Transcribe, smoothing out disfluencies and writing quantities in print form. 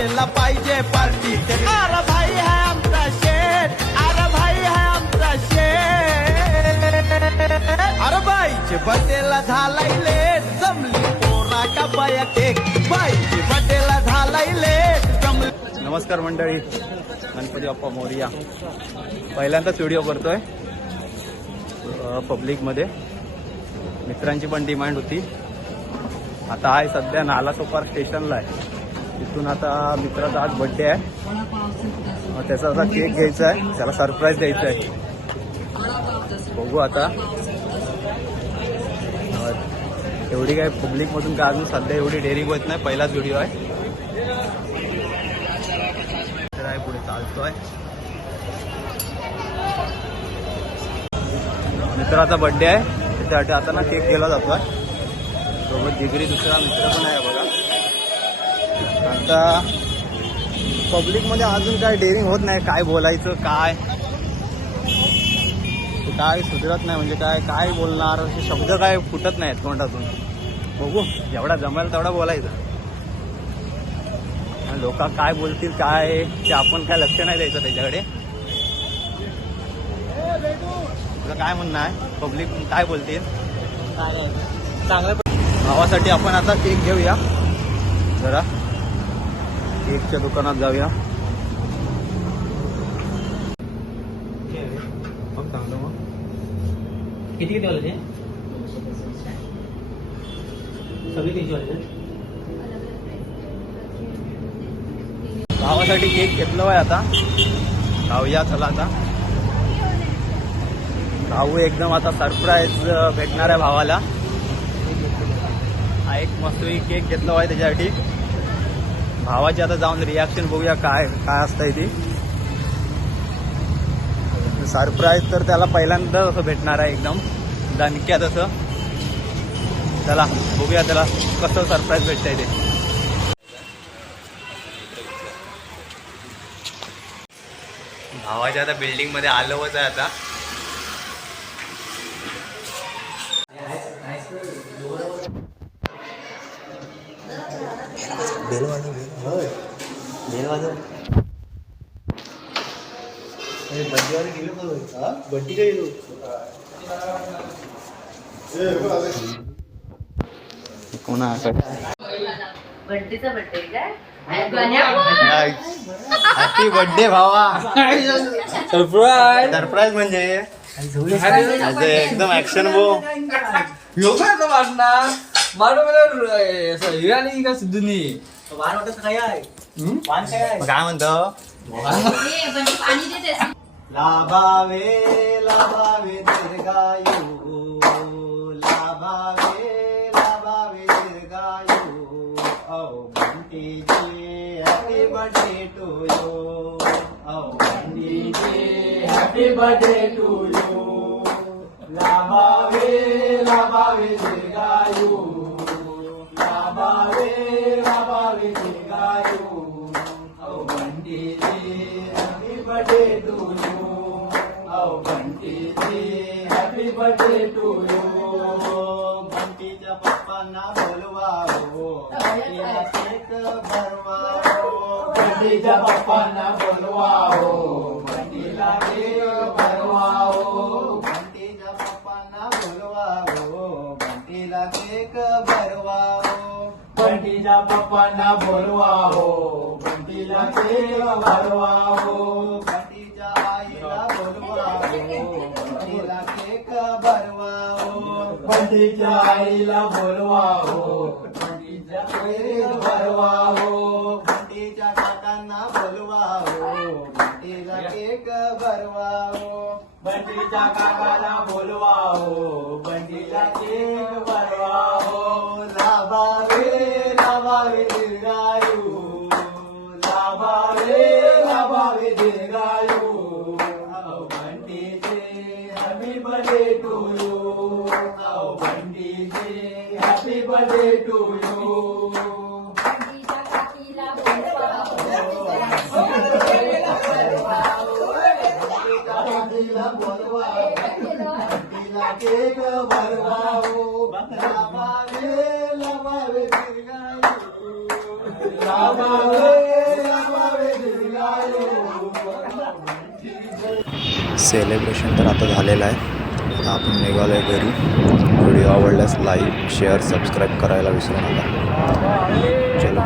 बर्थडेला पाहिजे पार्टी. अरे भाई है आमचा शेठ, अरे भाई है आमचा शेठ. अरे बाईचे बर्थडेला झालाय लेट, जमली पोरा का बाया केक. बाईचे बर्थडेला झालाय लेट, जमली. नमस्कार मंडळी, गणपती बाप्पा मोरया. पहिल्यांदाच व्हिडिओ करतोय पब्लिक मध्ये. मित्रांची पण डिमांड होती. आता आहे सध्या नाला सोपार स्टेशनला आहे. तिथून आता मित्राचा आज बर्थडे आहे, त्याचा आता केक घ्यायचा आहे, त्याला सरप्राईज द्यायचं आहे. बघू आता. एवढी काय पब्लिक मधून काय अजून सध्या एवढी डेअरिंग होत नाही, पहिलाच व्हिडिओ आहे. पुढे चालतोय. मित्राचा बर्थडे आहे, त्यासाठी आता ना केक केला जातोय. सोबत जिगरी दुसरा मित्र पण आहे बघा. आता पब्लिक मध्ये अजून काय डेअरिंग होत नाही, काय बोलायचं काय सुधरत नाही. म्हणजे काय बोलणार, हे शब्द काय फुटत नाहीत तोंडातून. बघू, जेवढा जमेल तेवढा बोलायचं. लोक काय बोलतील काय ते आपण काय लक्ष नाही द्यायचं त्याच्याकडे. तुला काय म्हणणं आहे, पब्लिक काय बोलतील चांगलं. भावासाठी आपण आता केक घेऊया, जरा केकच्या दुकानात जाऊया. चांगलं. मग किती वाले सगळे 300 वाले. भावासाठी केक घेतलं आहे, आता खाऊया. चला आता भाऊ एकदम आता सरप्राईज भेटणार आहे भावाला. हा एक मस्त केक घेतला आहे त्याच्यासाठी. भावाची आता जाऊन रिॲक्शन बघूया काय काय असतंय ती. सरप्राईज तर त्याला पहिल्यांदा असं भेटणार आहे, एकदम दणक्यात असं. चला बघूया त्याला कसं सरप्राईज भेटतंय ते. भावाच्या आता बिल्डिंग मध्ये आलोच आहे आता. बेल वाजव. बड्डेवर गेलो का? बड्डी का गेलो कोणाकडे? बड्डेचा बड्डे काय? हॅपी बर्थडे भावा. सरप्राईज म्हणजे एकदम ऍक्शन बो. काय म्हणतो? लाभावे लाभावे दीर्घायू, लाभावे लाभावे दीर्घायू. औ बंटीजी हॅपी बर्थडे टू यू. औ बंटीजी हॅपी बर्थडे टू यू. लाभावे लाभावे दीर्घायू, लाभावे लाभावे दीर्घायू. औ बंटीजी हॅपी बर्थडे टू यू. औ बंटीजी हॅपी बर्थडे टू यू. बंटीच्या पप्पांना बोलवा हो, बंटीला केक भरवा हो. बंटीच्या पप्पांना बोलवा हो, बंटीला केक भरवा हो. बंटीच्या पप्पांना बोलवा हो, बंटीला केक भरवा हो. बंटीच्या पप्पांना बोलवा हो, बंटीला केक भरवा हो. बंटीच्या आईला बोलवा हो, बंटीला केक भरवा हो. बंटीच्या आईला बोलवा हो, बंटीचा केक भरवा हो. बंटीच्या काकांना बोलवा हो, बंटीला केक भरवा हो. बंटीच्या काकाला बोलवा हो, बंटीला केक भरवा हो. लाभावे लाभावे दीर्घायू, लाभावे लाभावे दीर्घायू. बंटीचे हॅपी बर्थडे टू यू. बंटीचे हॅपी बर्थडे टू यू. बंटीच्या काकीला बोलवा हो, बंटीला बोलवा हो, बंटीला केक भरवा हो. लाभावे लाभावे दीर्घायू, लाभावे सेलिब्रेशन तर आता झालेलं आहे. आता आपण निघालो आहे घरी. व्हिडिओ आवडल्यास लाईक शेअर सबस्क्राईब करायला विसरू नका. चलो.